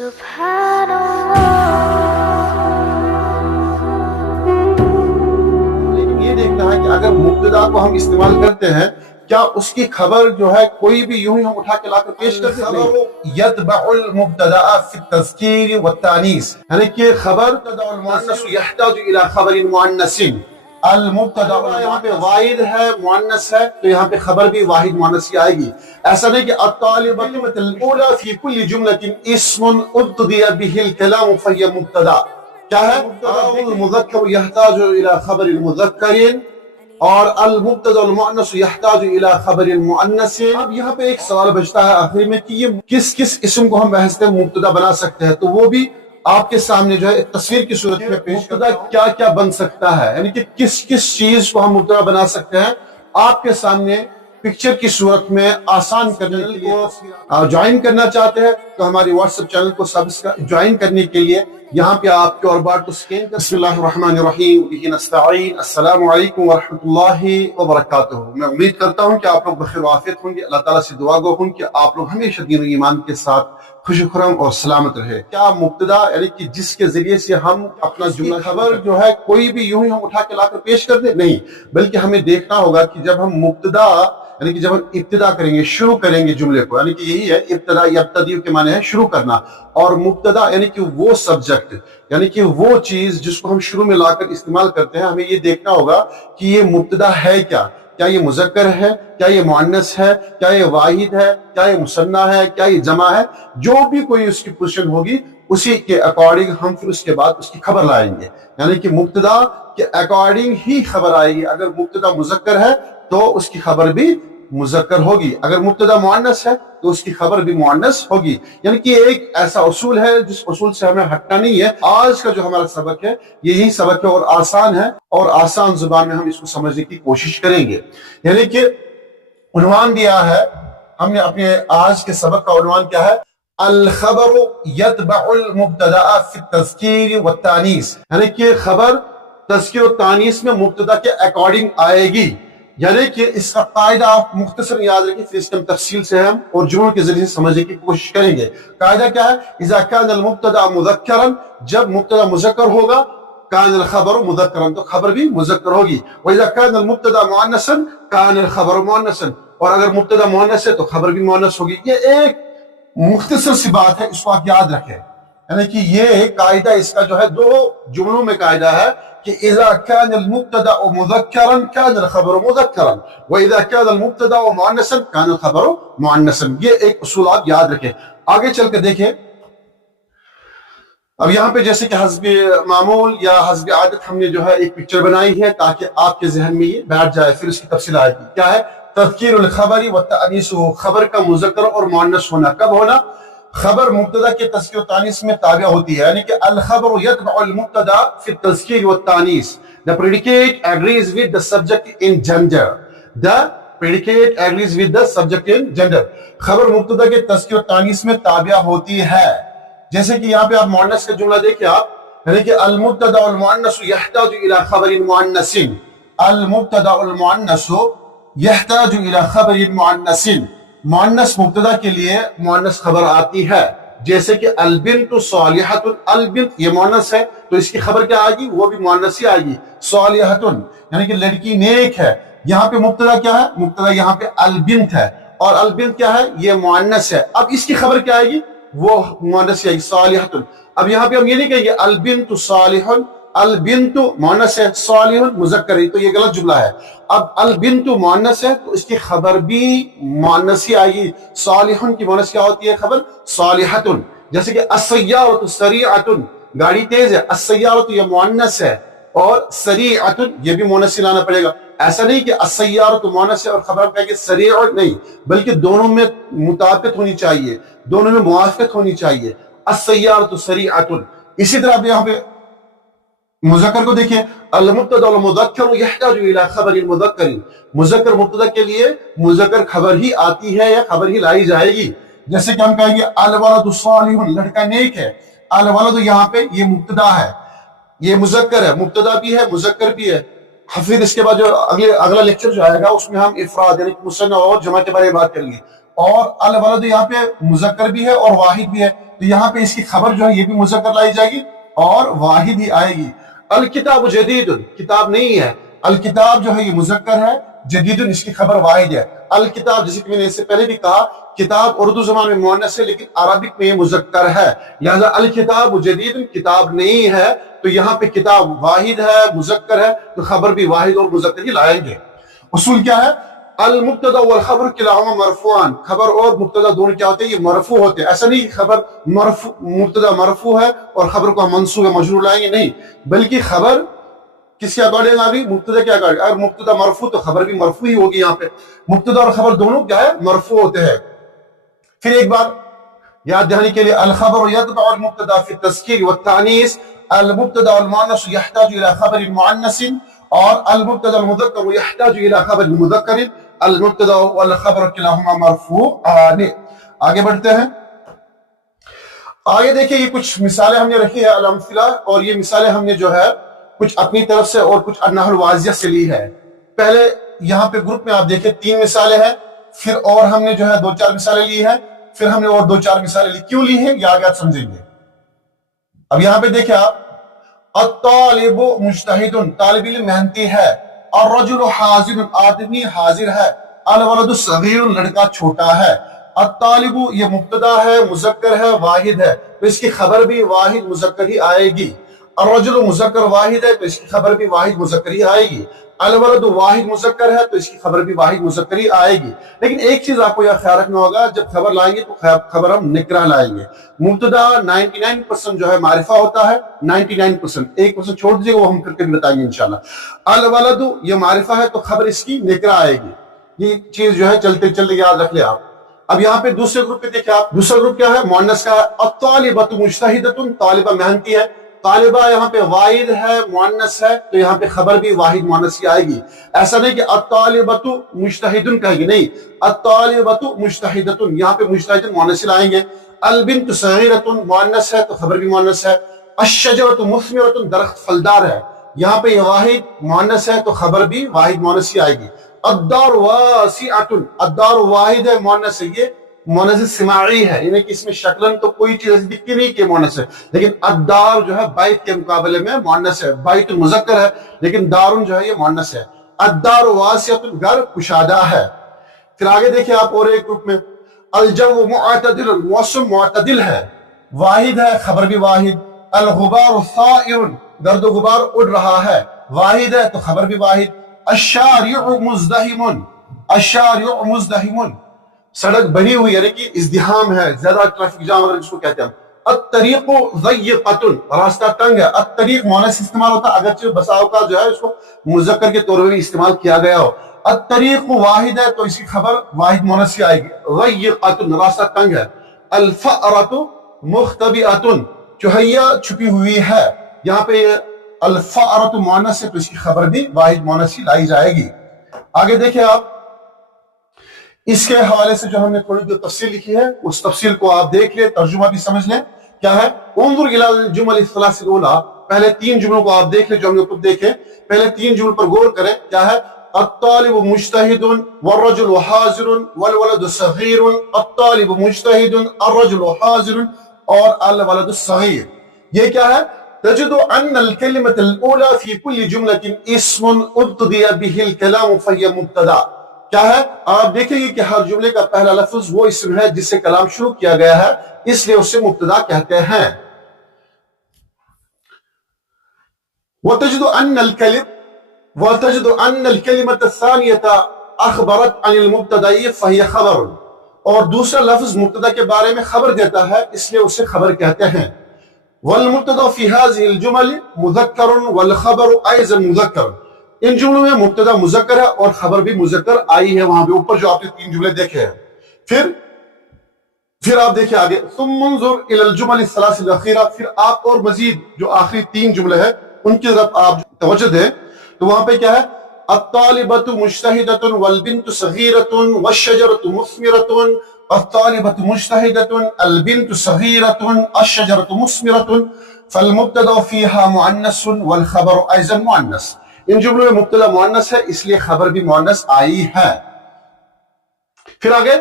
لیکن یہ دیکھنا ہے کہ اگر مبتدا کو ہم استعمال کرتے ہیں کیا اس کی خبر جو ہے کوئی بھی یوں ہی ہم اٹھا کے لا کر پیش کرتے ہیں. یتبع المبتدا فی التذکیر والتانیث یعنی کہ خبر المؤنث یحتاج الی خبر مؤنث. المبتدا یہاں پہ واحد ہے مؤنث ہے تو یہاں پہ خبر بھی واحد مؤنث ہی آئے گی. ایسا نہیں کہ الطالبۃ الاولی فی کل جملۃ اسم ابتدی بہ الکلام فہی مبتدا. کیا ہے المذکر یحتاج الی خبر المذکر اور المبتدا المؤنث یحتاج الی خبر المؤنث. اب یہاں پہ ایک سوال بچتا ہے آخر میں کہ یہ کس اسم کو ہم بحث میں مبتدا بنا سکتے ہیں. تو وہ بھی آپ کے سامنے جو ہے ایک تصویر کی صورت میں پیش مبتدا کیا کیا بن سکتا ہے یعنی کہ کس چیز کو ہم مبتدا بنا سکتے ہیں. آپ کے سامنے پکچر کی صورت میں آسان کرنے کے لیے جوائن کرنا چاہتے ہیں تو ہماری واٹس ایپ چینل کو سبسکرائب جوائن کرنے کے لیے یہاں پہ آپ QR بار کو سکین کر. بسم اللہ الرحمن الرحیم بہ نستعین. السلام علیکم ورحمۃ اللہ وبرکاتہ. میں امید کرتا ہوں کہ آپ لوگ بخیر وعافیت ہوں گے. اللہ تعالیٰ سے دعا گو ہوں کہ آپ لوگ ہمیشہ دین و ایمان کے ساتھ خوش و خرم اور سلامت رہے. کیا مبتدا یعنی کہ جس کے ذریعے سے ہم اپنا جملہ خبر جو ہے کوئی بھی یوں ہی ہم اٹھا کے لا کر پیش کر دیں نہیں بلکہ ہمیں دیکھنا ہوگا کہ جب ہم مبتدا یعنی کہ جب ہم ابتدا کریں گے شروع کریں گے جملے کو یعنی کہ یہی ہے ابتدا. یبتدی کے معنی ہے شروع کرنا اور مبتدا یعنی کہ وہ سبجیکٹ یعنی کہ وہ چیز جس کو ہم شروع میں لا کر استعمال کرتے ہیں. ہمیں یہ دیکھنا ہوگا کہ یہ مبتدا ہے کیا یہ مذکر ہے کیا یہ مؤنث ہے کیا یہ واحد ہے کیا یہ مثنیٰ ہے کیا یہ جمع ہے. جو بھی کوئی اس کی پوزیشن ہوگی اسی کے اکارڈنگ ہم پھر اس کے بعد اس کی خبر لائیں گے یعنی کہ مبتدا کے اکارڈنگ ہی خبر آئے گی. اگر مبتدا مذکر ہے تو اس کی خبر بھی مذکر ہوگی. اگر مبتدا مؤنث ہے تو اس کی خبر بھی مؤنث ہوگی. یعنی کہ ایک ایسا اصول ہے جس اصول سے ہمیں ہٹنا نہیں ہے. آج کا جو ہمارا سبق ہے یہی سبق ہے اور آسان ہے اور آسان زبان میں ہم اس کو سمجھنے کی کوشش کریں گے. یعنی کہ عنوان دیا ہے ہم نے اپنے آج کے سبق کا عنوان کیا ہے الخبر یتبع المبتدا فی التذکیر والتانیث یعنی کہ خبر تذکیر و تانیث میں مبتدا کے اکارڈنگ آئے گی. یعنی کہ اس کا قاعدہ آپ مختصر یاد رکھیں پھر اس کے تفصیل سے ہم اور جملوں کے ذریعے سے سمجھنے کی کوشش کریں گے. قاعدہ کیا ہے اذا كان المبتدا مذکرا جب مبتدا مذکر ہوگا كان الخبر مذکرا تو خبر بھی مذکر ہوگی. واذا كان المبتدا مؤنثا كان الخبر مؤنثا اور اگر مبتدا مؤنث ہے تو خبر بھی مؤنث ہوگی. یہ ایک مختصر سی بات ہے اس کو آپ یاد رکھیں. یعنی کہ یہ قاعدہ اس کا جو ہے دو جملوں میں قاعدہ ہے کہ اذا كان المبتدا مذكرا كان الخبر مذكرا واذا كان المبتدا مؤنثا كان الخبر مؤنثا. یہ ایک اصول آپ یاد رکھیں. آگے چل کے دیکھیں اب یہاں پہ جیسے کہ حسب معمول یا حسب عادت ہم نے جو ہے ایک پکچر بنائی ہے تاکہ آپ کے ذہن میں یہ بیٹھ جائے. پھر اس کی تفصیل آئے گی. کیا ہے تذکیر الخبر والتانیث. خبر کا مذکر اور مؤنث ہونا کب ہونا خبر مبتدا کے تذکیر و تانیث میں تابع ہوتی ہے. یعنی کہ الخبر یتبع المبتدا فی التذکیر والتانیث. The predicate agrees with the subject in gender. The predicate agrees with the subject in gender. خبر مبتدا کے تذکیر و تانیث میں تابع ہوتی ہے. جیسے کہ یہاں پہ آپ مؤنث کا جملہ دیکھیں آپ یعنی کہ المبتدا المؤنث یحتاج الی خبر مؤنث. المبتدا المؤنث یحتاج الی خبر مؤنث. مؤنث مبتدا کے لیے مؤنث خبر آتی ہے. جیسے کہ البنت صالحۃ. البنت یہ مؤنث ہے تو اس کی خبر کیا آئے گی وہ بھی مؤنث ہی آئے گی. صالحۃ یعنی کہ لڑکی نیک ہے. یہاں پہ مبتدا کیا ہے مبتدا یہاں پہ البنت ہے اور البنت کیا ہے یہ مؤنث ہے. اب اس کی خبر کیا آئے گی وہ مؤنث آئے گی صالحۃ. اب یہاں پہ ہم یہ نہیں کہیں گے البنت صالح. البنت مؤنث ہے صالح مذکر ہے تو یہ غلط جملہ ہے. اب البنت مؤنث ہے تو اس کی خبر بھی مؤنث ہی آئے گی. صالح کی مؤنث کیا ہوتی ہے خبر صالحۃ. جیسے کہ السیارۃ سریعۃ گاڑی تیز ہے. السیارۃ یہ مؤنث ہے اور سریعۃ یہ بھی مؤنث لانا پڑے گا. ایسا نہیں کہ السیارۃ مؤنث ہے اور خبر کہے کہ سریع نہیں بلکہ دونوں میں مطابقت ہونی چاہیے دونوں میں موافقت ہونی چاہیے. السیارۃ سریعۃ. اسی طرح یہاں پہ مذکر کو دیکھیں المبتدا المذکر یحتاج الی خبر مذکر. مذکر مبتدا کے لیے مذکر خبر ہی آتی ہے یا خبر ہی لائی جائے گی. جیسے کہ ہم کہیں گے الولد صالح لڑکا نیک ہے. الولد یہاں پہ یہ مبتدا ہے یہ مذکر ہے مبتدا بھی ہے مذکر بھی ہے. پھر اس کے بعد جو اگلا لیکچر جو آئے گا اس میں ہم افراد یعنی مثنیٰ اور جمع کے بارے میں بات کریں گے. اور الولد یہاں پہ مذکر بھی ہے اور واحد بھی ہے. تو یہاں پہ اس کی خبر جو ہے یہ بھی مذکر لائی جائے گی اور واحد ہی آئے گی. الکتاب جدید، کتاب نہیں ہے، الکتاب جو ہے یہ مذکر ہے، جدید اس کی خبر واحد ہے. الکتاب جیسے کہ میں نے اس سے پہلے بھی کہا کتاب اردو زبان میں مؤنث ہے لیکن عربک میں یہ مذکر ہے، لہذا الکتاب جدید کتاب نہیں ہے تو یہاں پہ کتاب واحد ہے، مذکر ہے، تو خبر بھی واحد اور مذکر ہی لائیں گے. اصول کیا ہے؟ المبتدا والخبر کلاہما مرفوعان، خبر اور مبتدا دونوں کیا ہوتے ہیں؟ یہ مرفوع ہوتے ہیں. ایسا نہیں کہ خبر مبتدا مرفوع ہے اور خبر کو ہم منصوب یا مجرور لائیں گے، نہیں، بلکہ خبر کس کے اکارڈنگ آ گئی؟ مبتدا کے اکارڈنگ. اگر مبتدا مرفوع تو خبر بھی مرفوع ہی ہوگی. یہاں پہ مبتدا اور خبر دونوں کیا ہے؟ مرفوع ہوتے ہیں. پھر ایک بار یاد دہانی کے لیے، الخبر یتبع المبتدا فی التذکیر والتانیث، المبتدا المؤنث یحتاج الی خبر مؤنث، اور المبتدا المذکر یحتاج الی خبر مذکر، المبتدا والخبر کلاہما مرفوعان. آگے بڑھتے ہیں. آگے دیکھیں یہ کچھ مثالیں ہم نے رکھی ہے الامثلہ، اور یہ مثالیں ہم نے جو ہے کچھ اپنی طرف سے اور کچھ النحو الواضحہ سے لی ہے. پہلے یہاں پہ گروپ میں آپ دیکھیں 3 مثالیں ہیں، پھر اور ہم نے جو ہے 2-4 مثالیں لی ہیں، پھر ہم نے اور 2-4 مثالیں لی. کیوں لی ہیں یہ آگے آپ سمجھیں گے. اب یہاں پہ دیکھیں آپ، الطالب مجتہد، طالب علم محنتی ہے. الرجل حاضر، آدمی حاضر ہے. الولد صغیر، لڑکا چھوٹا ہے. الطالب یہ مبتدا ہے، مذکر ہے، واحد ہے، تو اس کی خبر بھی واحد مذکر ہی آئے گی. الرجل مذکر واحد ہے تو اس کی خبر بھی واحد مذکر ہی آئے گی. الولد واحد مذکر ہے تو اس کی خبر بھی واحد مذکر ہی آئے گی. لیکن ایک چیز آپ کو یہ خیال رکھنا ہوگا، جب خبر لائیں گے تو خبر ہم نکرہ لائیں گے. مبتدا 99% جو ہے معرفہ ہوتا ہے، 99%، 1% چھوڑ دیجیے گا، وہ ہم پھر کبھی بتائیں گے انشاءاللہ. الولد یہ معرفہ ہے تو خبر اس کی نکرہ آئے گی. یہ چیز جو ہے چلتے چلتے یاد رکھ لیں آپ. اب یہاں پہ دوسرے گروپ پہ دیکھیں آپ، دوسرا گروپ کیا ہے؟ مؤنث کا ہے. الطالبۃ مجتہدۃ، طالبہ محنتی ہے. طالبہ یہاں پہ واحد ہے، مؤنث ہے، تو یہاں پہ خبر بھی واحد مؤنث ہی آئے گی. ایسا نہیں کہ الطالبۃ مجتہد کہے گی، نہیں، الطالبۃ مجتہدۃ، یہاں پہ مجتہد مؤنث لائیں گے. البنت صغیرۃ مؤنث ہے تو خبر بھی مؤنث ہے. الشجرۃ مثمرۃ، درخت پھلدار ہے، یہاں پہ یہ واحد مؤنث ہے تو خبر بھی واحد مؤنث ہی آئے گی. الدار واسعۃ، الدار واحد ہے، مؤنث ہے، یہ مؤنث سماعی ہے، یعنی کہ اس میں شکلاً تو کوئی چیز ایسی دکھتی نہیں کہ مؤنث ہے، لیکن الدار جو ہے بیت کے مقابلے میں مؤنث ہے. بیت مذکر ہے لیکن دارن جو ہے یہ مؤنث ہے. الدار واسعۃ، گھر کشادہ ہے. پھر آگے دیکھیں آپ اور ایک گروپ میں، الجو معتدل، موسم معتدل ہے، واحد ہے، خبر بھی واحد. الغبار طائر، گرد و غبار اڑ رہا ہے، واحد ہے تو خبر بھی واحد. الشارع مزدحم، الشارع مزدحم، سڑک بھری ہوئی یعنی کہ ازدحام ہے، زیادہ ٹریفک جام اگر جس کو کہتے ہیں. الطریق ضیقۃ، راستہ تنگ ہے. الطریق مؤنث استعمال ہوتا ہے اگرچہ بسا اوقات جو ہے اس کو مذکر کے طور پر بھی استعمال کیا گیا ہو. الطریق واحد ہے تو اس کی خبر واحد مؤنث ہی آئے گی. ضیقۃ، راستہ تنگ ہے. الفأرۃ مختبئۃ، چوہیا چھپی ہوئی ہے، یہاں پہ الفأرۃ مؤنث ہے تو اس کی خبر بھی واحد مؤنث ہی لائی جائے گی. آگے دیکھیں آپ، اس کے حوالے سے جو ہم نے تھوڑی جو تفصیل لکھی ہے اس تفصیل کو آپ دیکھ لیں، ترجمہ بھی سمجھ لیں. کیا ہے؟ انظر الی الجمل الثلاث الاولى، پہلے 3 جملوں کو آپ دیکھ لیں جو ہم نے خود دیکھے. پہلے 3 جملوں پر غور کریں. کیا ہے؟ الطالب مجتہد والرجل حاضر والولد صغیر. الطالب مجتہد، الرجل حاضر اور الولد الصغیر. یہ کیا ہے؟ تجد ان الكلمة الاولى في كل جملة اسم ابتدأ به الكلام فهي مبتدا. کیا ہے؟ آپ دیکھیں گے کہ ہر جملے کا پہلا لفظ وہ اسم ہے جس سے کلام شروع کیا گیا ہے، اس لیے اسے مبتدا کہتے ہیں. وتجد ان الكلمة الثانية اخبرت عن المبتدا فهي خبر، اور دوسرا لفظ مبتدا کے بارے میں خبر دیتا ہے اس لیے اسے خبر کہتے ہیں. والمبتدا في هذه الجمل مذکر والخبر ايضا مذکر، ان جملوں میں مبتدا مذکر ہے اور خبر بھی مذکر آئی ہے وہاں پہ اوپر جو آپ نے 3 جملے دیکھے ہیں. پھر آپ دیکھیں آگے، ثم انظر الى الجمل الثلاث الاخیرہ، پھر آپ اور مزید جو آخری 3 جملے ہیں ان کی طرف آپ توجہ دیں تو وہاں پہ کیا ہے؟ الطالبۃ مجتہدۃ والبنت صغیرۃ والشجرۃ مثمرۃ. الطالبۃ مجتہدۃ، البنت صغیرۃ، الشجرۃ مثمرۃ. فالمبتدا فیہا مؤنث والخبر ایضا مؤنث. ان جملوں میں مبتدا مؤنث ہے اس لیے خبر بھی مؤنث آئی ہے. پھر آگے،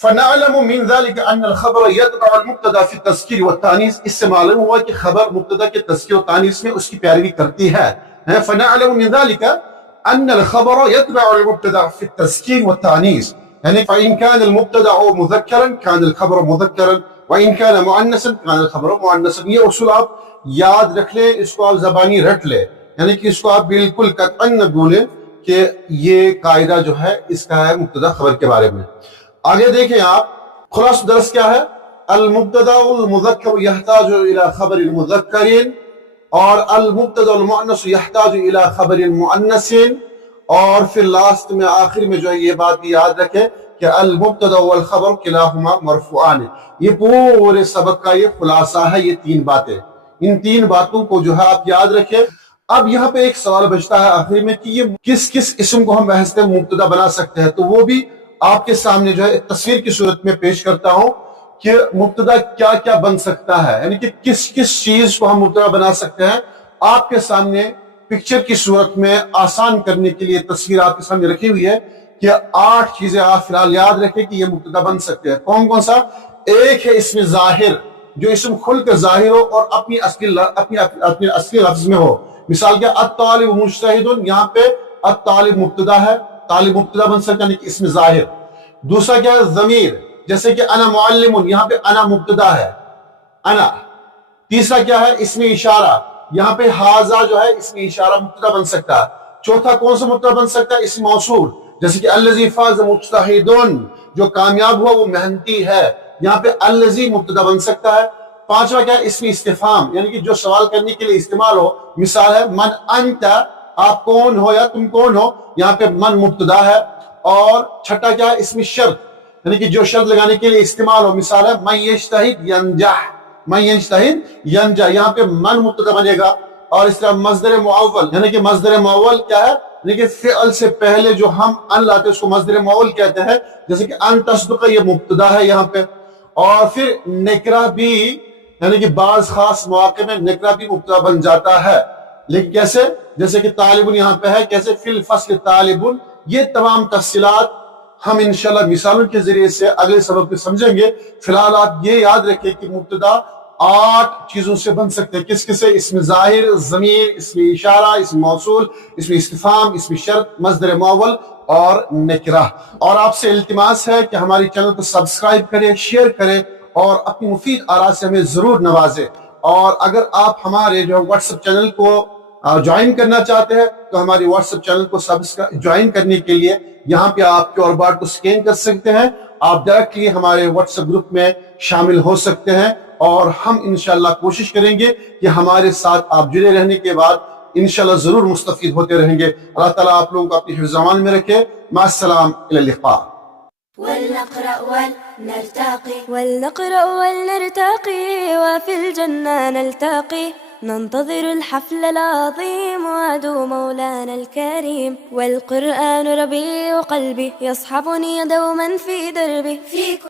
فنعلم من ذلك ان الخبر يتبع المبتدا في التذکیر والتانیث، اس سے معلوم ہوا کہ خبر مبتدا کے تذکیر و تانیث میں اس کی پیروی کرتی ہے. فنعلم من ذلك ان الخبر يتبع المبتدا في التذکیر والتانیث، یعنی فإن كان المبتدا مذکرا كان الخبر مذکرا وإن كان مؤنثا كان الخبر مؤنثا. یہ اصول آپ یاد رکھ لیں، اس کو آپ زبانی رٹ لیں، یعنی کہ اس کو آپ بالکل قطعا نہ بولیں کہ یہ قاعدہ جو ہے اس کا ہے مبتدا خبر کے بارے میں. آگے دیکھیں آپ، خلاصہ درس کیا ہے؟ المبتدا المذکر یحتاج الی خبر المذکر، اور المبتدا المؤنث یحتاج الی خبر المؤنث، اور پھر لاسٹ میں آخر میں جو ہے یہ بات بھی یاد رکھیں کہ المبتدا والخبر کلاہما مرفوعان. یہ پورے سبق کا یہ خلاصہ ہے، یہ تین باتیں، ان تین باتوں کو جو ہے آپ یاد رکھیں. اب یہاں پہ ایک سوال بچتا ہے آخر میں کہ یہ کس کس اسم کو ہم بحث میں مبتدا بنا سکتے ہیں، تو وہ بھی آپ کے سامنے جو ہے تصویر کی صورت میں پیش کرتا ہوں کہ مبتدا کیا کیا بن سکتا ہے، یعنی کہ کس کس چیز کو ہم مبتدا بنا سکتے ہیں. آپ کے سامنے پکچر کی صورت میں آسان کرنے کے لیے تصویر آپ کے سامنے رکھی ہوئی ہے کہ 8 چیزیں آپ فی الحال یاد رکھیں کہ یہ مبتدا بن سکتے ہیں. کون کون سا؟ ایک ہے اسم ظاہر، جو اسم کھل کر ظاہر ہو اور اپنی اصلی لفظ میں ہو. مثال کیا؟ الطالب مجتہد، یہاں پہ الطالب مبتدا ہے، طالب مبتدا بن سکتا ہے یعنی کہ اسم ظاہر. دوسرا کیا ہے؟ ضمیر، جیسے کہ انا معلم، یہاں پہ انا مبتدا ہے، انا. تیسرا کیا ہے؟ اسم اشارہ، یہاں پہ ہاذا جو ہے اسم اشارہ مبتدا بن سکتا ہے. چوتھا کون سا مبتدا بن سکتا ہے؟ اسم موصول، جیسے کہ الذی فاز مجتہد، جو کامیاب ہوا وہ محنتی ہے، یہاں پہ الذی مبتدا بن سکتا ہے. پانچواں کیا ہے؟ اسم استفہام، یعنی کہ جو سوال کرنے کے لیے استعمال ہو. مثال ہے من انت، آپ کون ہو یا تم کون ہو، یہاں پہ من مبتدا ہے. اور چھٹا کیا ہے؟ اسم شرط، یعنی کہ جو شرط لگانے کے لیے استعمال ہو. مثال ہے من یجتہد ینجح، من یجتہد ینجح، یہاں پہ من مبتدا بنے گا. اور اس طرح مصدر معول، یعنی کہ مصدر معول کیا ہے؟ یعنی کہ فعل سے پہلے جو ہم ان لاتے ہیں اس کو مصدر معول کہتے ہیں، جیسے کہ ان تصدق، یہ مبتدا ہے یہاں پہ. اور پھر نکرہ بھی، یعنی کہ بعض خاص مواقع میں نکرہ بھی مبتدا بن جاتا ہے، لیکن کیسے؟ جیسے کہ طالب یہاں پہ ہے، کیسے؟ فی الفصل طالب. یہ تمام تفصیلات ہم انشاءاللہ مثالوں کے ذریعے سے اگلے سبق میں سمجھیں گے. فی الحال آپ یہ یاد رکھیں کہ مبتدا 8 چیزوں سے بن سکتے ہیں. کس کسے؟ اسم ظاہر، ضمیر، اسم اشارہ، اسم موصول، اسم استفہام، اسم شرط، مصدر معول اور نکرہ. اور آپ سے التماس ہے کہ ہماری چینل کو سبسکرائب کریں، شیئر کریں اور اپنی مفید آراء سے ہمیں ضرور نوازیں. اور اگر آپ ہمارے جو واٹس ایپ چینل کو جوائن کرنا چاہتے ہیں تو ہماری واٹس ایپ چینل کو جوائن کرنے کے لیے یہاں پہ آپ QR بارڈ کو سکین کر سکتے ہیں. آپ ڈائریکٹلی ہمارے واٹس ایپ گروپ میں شامل ہو سکتے ہیں، اور ہم انشاءاللہ کوشش کریں گے کہ ہمارے ساتھ آپ جڑے رہنے کے بعد انشاءاللہ ضرور مستفید ہوتے رہیں گے. اللہ تعالیٰ آپ لوگوں کو اپنی حفظ امان میں رکھے. مع السلام، الی اللقاء. ولنقرأ ولنرتقي وفي الجنة نلتقي ننتظر الحفل العظيم وعدو مولانا الكريم والقرآن ربيع قلبي يصحبني دوما في دربي